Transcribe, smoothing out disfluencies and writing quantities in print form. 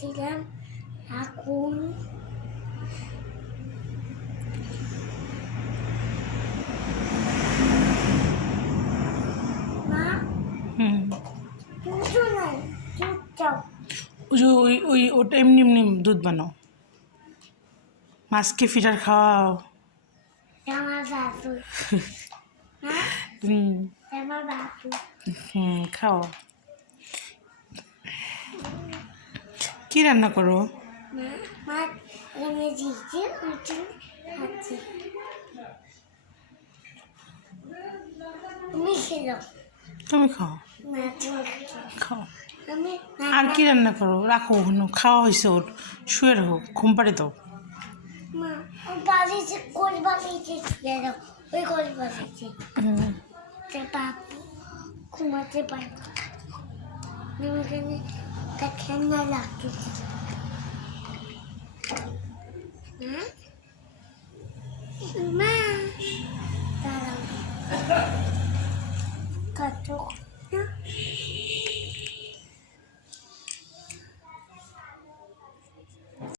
দিলাম এখন মা দুধ নাই দুধ চাও ওটা এমনি এমনি দুধ বানাও মাছকে ফিটার খাওয়াও আমার বাবু হ্যাঁ আমার বাবু খাও কি রান্না করো মা এনে দিয়েছে ওইটা খাচ্ছি তুমি খেলো তুমি খাও মা তুমি খাও আমি আর কি রান্না করো রাখো ওখানে খাওয়া হয়েছে ওর শুয়ে রাখো ঘুম পাড়ে দাও মা ও বাড়িতে কোল বাড়িতে শুয়ে দাও ওই কোল বাড়িতে বাবু ঘুমাতে পারবো এখানে ঠান্ডা লাগছে মা দাঁড়াও